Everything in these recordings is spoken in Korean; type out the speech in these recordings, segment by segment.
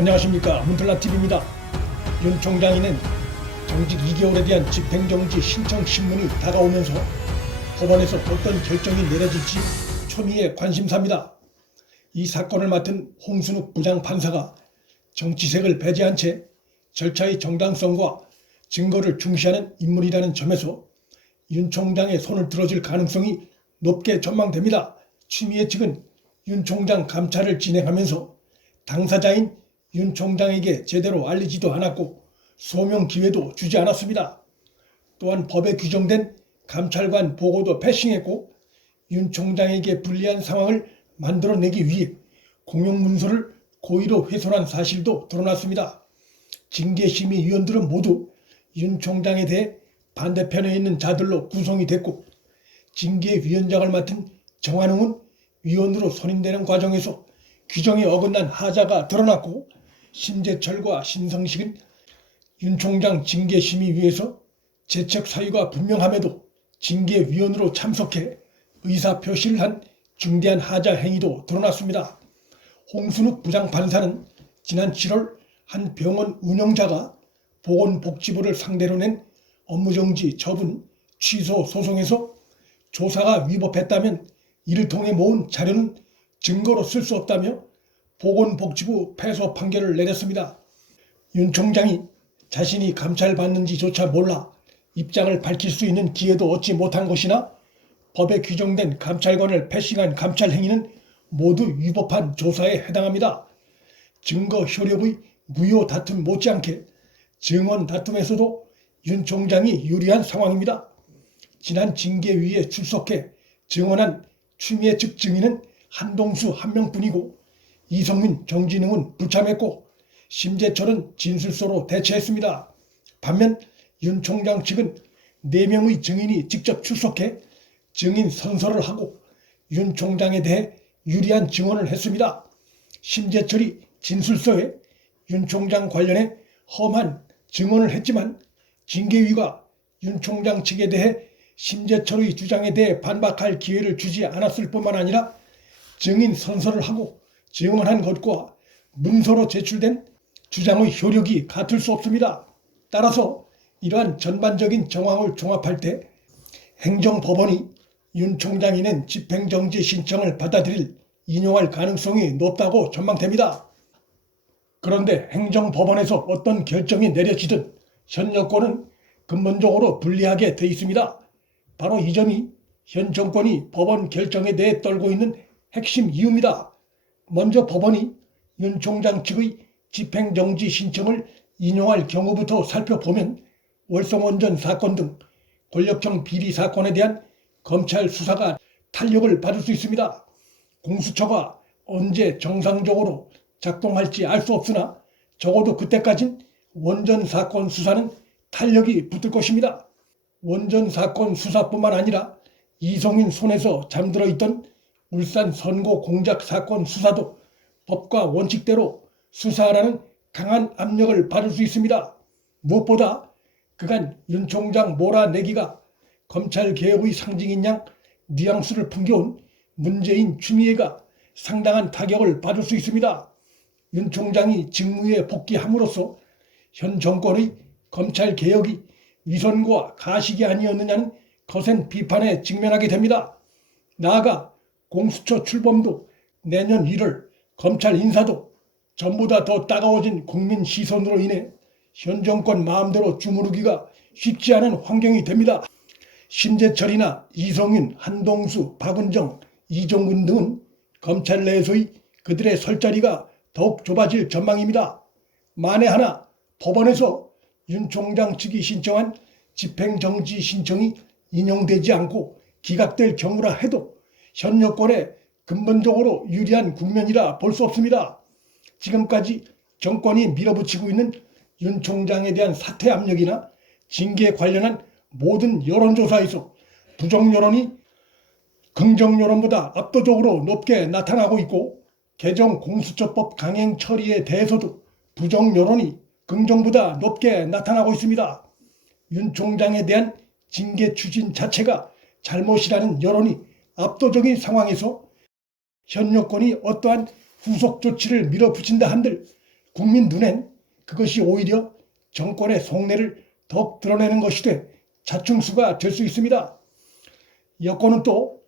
안녕하십니까, 문틀라TV입니다. 윤 총장이는 정직 2개월에 대한 집행정지 신청 신문이 다가오면서 법원에서 어떤 결정이 내려질지 초미의 관심사입니다. 이 사건을 맡은 홍순욱 부장판사가 정치색을 배제한 채 절차의 정당성과 증거를 중시하는 인물이라는 점에서 윤 총장의 손을 들어줄 가능성이 높게 전망됩니다. 추미애 측은 윤 총장 감찰을 진행하면서 당사자인 윤 총장에게 제대로 알리지도 않았고 소명 기회도 주지 않았습니다. 또한 법에 규정된 감찰관 보고도 패싱했고 윤 총장에게 불리한 상황을 만들어내기 위해 공용문서를 고의로 훼손한 사실도 드러났습니다. 징계심의위원들은 모두 윤 총장에 대해 반대편에 있는 자들로 구성이 됐고 징계위원장을 맡은 정한웅은 위원으로 선임되는 과정에서 규정에 어긋난 하자가 드러났고 심재철과 신성식은 윤 총장 징계심의위에서 재척 사유가 분명함에도 징계위원으로 참석해 의사표시를 한 중대한 하자 행위도 드러났습니다. 홍순욱 부장판사는 지난 7월 한 병원 운영자가 보건복지부를 상대로 낸 업무정지 처분 취소 소송에서 조사가 위법했다면 이를 통해 모은 자료는 증거로 쓸 수 없다며 보건복지부 패소 판결을 내렸습니다. 윤 총장이 자신이 감찰받는지조차 몰라 입장을 밝힐 수 있는 기회도 얻지 못한 것이나 법에 규정된 감찰관을 패싱한 감찰 행위는 모두 위법한 조사에 해당합니다. 증거 효력의 무효 다툼 못지않게 증언 다툼에서도 윤 총장이 유리한 상황입니다. 지난 징계위에 출석해 증언한 추미애 측 증인은 한동수 한 명뿐이고 이성민, 정진웅은 불참했고 심재철은 진술서로 대체했습니다. 반면 윤 총장 측은 4명의 증인이 직접 출석해 증인 선서를 하고 윤 총장에 대해 유리한 증언을 했습니다. 심재철이 진술서에 윤 총장 관련해 험한 증언을 했지만 징계위가 윤 총장 측에 대해 심재철의 주장에 대해 반박할 기회를 주지 않았을 뿐만 아니라 증인 선서를 하고 증언한 것과 문서로 제출된 주장의 효력이 같을 수 없습니다. 따라서 이러한 전반적인 정황을 종합할 때 행정법원이 윤 총장이 낸 집행정지 신청을 받아들일 인용할 가능성이 높다고 전망됩니다. 그런데 행정법원에서 어떤 결정이 내려지든 현 여권은 근본적으로 불리하게 돼 있습니다. 바로 이 점이 현 정권이 법원 결정에 대해 떨고 있는 핵심 이유입니다. 먼저 법원이 윤 총장 측의 집행정지 신청을 인용할 경우부터 살펴보면 월성원전 사건 등 권력형 비리 사건에 대한 검찰 수사가 탄력을 받을 수 있습니다. 공수처가 언제 정상적으로 작동할지 알 수 없으나 적어도 그때까진 원전 사건 수사는 탄력이 붙을 것입니다. 원전 사건 수사뿐만 아니라 이성인 손에서 잠들어 있던 울산 선고 공작 사건 수사도 법과 원칙대로 수사하라는 강한 압력을 받을 수 있습니다. 무엇보다 그간 윤 총장 몰아내기가 검찰개혁의 상징인 양 뉘앙스를 풍겨온 문재인 추미애가 상당한 타격을 받을 수 있습니다. 윤 총장이 직무에 복귀함으로써 현 정권의 검찰개혁이 위선과 가식이 아니었느냐는 거센 비판에 직면하게 됩니다. 나아가 공수처 출범도 내년 1월 검찰 인사도 전부 다 더 따가워진 국민 시선으로 인해 현 정권 마음대로 주무르기가 쉽지 않은 환경이 됩니다. 심재철이나 이성윤, 한동수, 박은정, 이종근 등은 검찰 내에서의 그들의 설 자리가 더욱 좁아질 전망입니다. 만에 하나 법원에서 윤 총장 측이 신청한 집행정지 신청이 인용되지 않고 기각될 경우라 해도 현 여권에 근본적으로 유리한 국면이라 볼 수 없습니다. 지금까지 정권이 밀어붙이고 있는 윤 총장에 대한 사퇴 압력이나 징계 관련한 모든 여론조사에서 부정 여론이 긍정 여론보다 압도적으로 높게 나타나고 있고 개정 공수처법 강행 처리에 대해서도 부정 여론이 긍정보다 높게 나타나고 있습니다. 윤 총장에 대한 징계 추진 자체가 잘못이라는 여론이 압도적인 상황에서 현 여권이 어떠한 후속 조치를 밀어붙인다 한들 국민 눈엔 그것이 오히려 정권의 속내를 더욱 드러내는 것이 돼 자충수가 될 수 있습니다. 여권은 또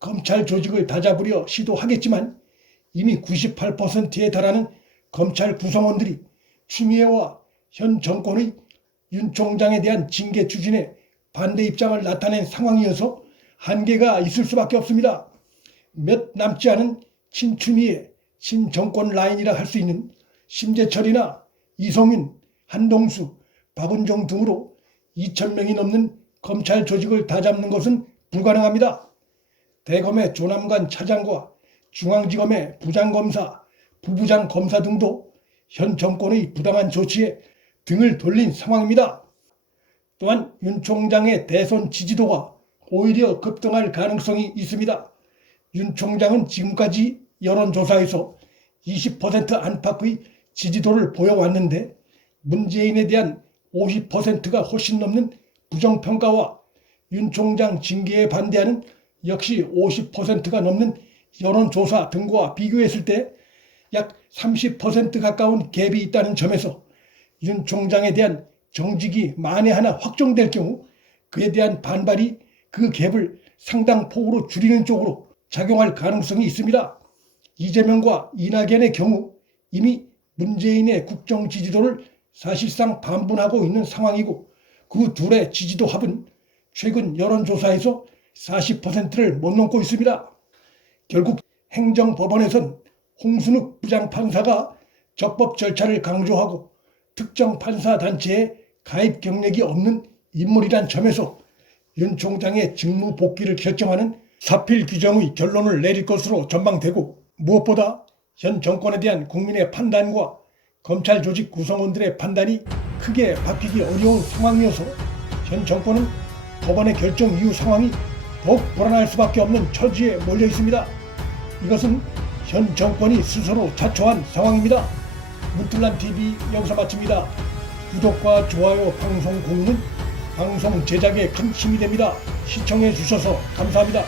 검찰 조직을 다잡으려 시도하겠지만 이미 98%에 달하는 검찰 구성원들이 추미애와 현 정권의 윤 총장에 대한 징계 추진에 반대 입장을 나타낸 상황이어서 한계가 있을 수밖에 없습니다. 몇 남지 않은 친추미애 신정권 라인이라 할 수 있는 심재철이나 이성윤, 한동수, 박은정 등으로 2,000명이 넘는 검찰 조직을 다잡는 것은 불가능합니다. 대검의 조남관 차장과 중앙지검의 부장검사, 부부장검사 등도 현 정권의 부당한 조치에 등을 돌린 상황입니다. 또한 윤 총장의 대선 지지도가 오히려 급등할 가능성이 있습니다. 윤 총장은 지금까지 여론조사에서 20% 안팎의 지지도를 보여왔는데 문재인에 대한 50%가 훨씬 넘는 부정평가와 윤 총장 징계에 반대하는 역시 50%가 넘는 여론조사 등과 비교했을 때 약 30% 가까운 갭이 있다는 점에서 윤 총장에 대한 정직이 만에 하나 확정될 경우 그에 대한 반발이 그 갭을 상당 폭으로 줄이는 쪽으로 작용할 가능성이 있습니다. 이재명과 이낙연의 경우 이미 문재인의 국정 지지도를 사실상 반분하고 있는 상황이고 그 둘의 지지도 합은 최근 여론조사에서 40%를 못 넘고 있습니다. 결국 행정법원에선 홍순욱 부장판사가 적법 절차를 강조하고 특정 판사 단체에 가입 경력이 없는 인물이란 점에서 윤 총장의 직무 복귀를 결정하는 사필 규정의 결론을 내릴 것으로 전망되고 무엇보다 현 정권에 대한 국민의 판단과 검찰 조직 구성원들의 판단이 크게 바뀌기 어려운 상황이어서 현 정권은 법원의 결정 이후 상황이 더욱 불안할 수밖에 없는 처지에 몰려 있습니다. 이것은 현 정권이 스스로 자초한 상황입니다. 문틀란TV 여기서 마칩니다. 구독과 좋아요, 방송 공유는 방송 제작에 큰 힘이 됩니다. 시청해 주셔서 감사합니다.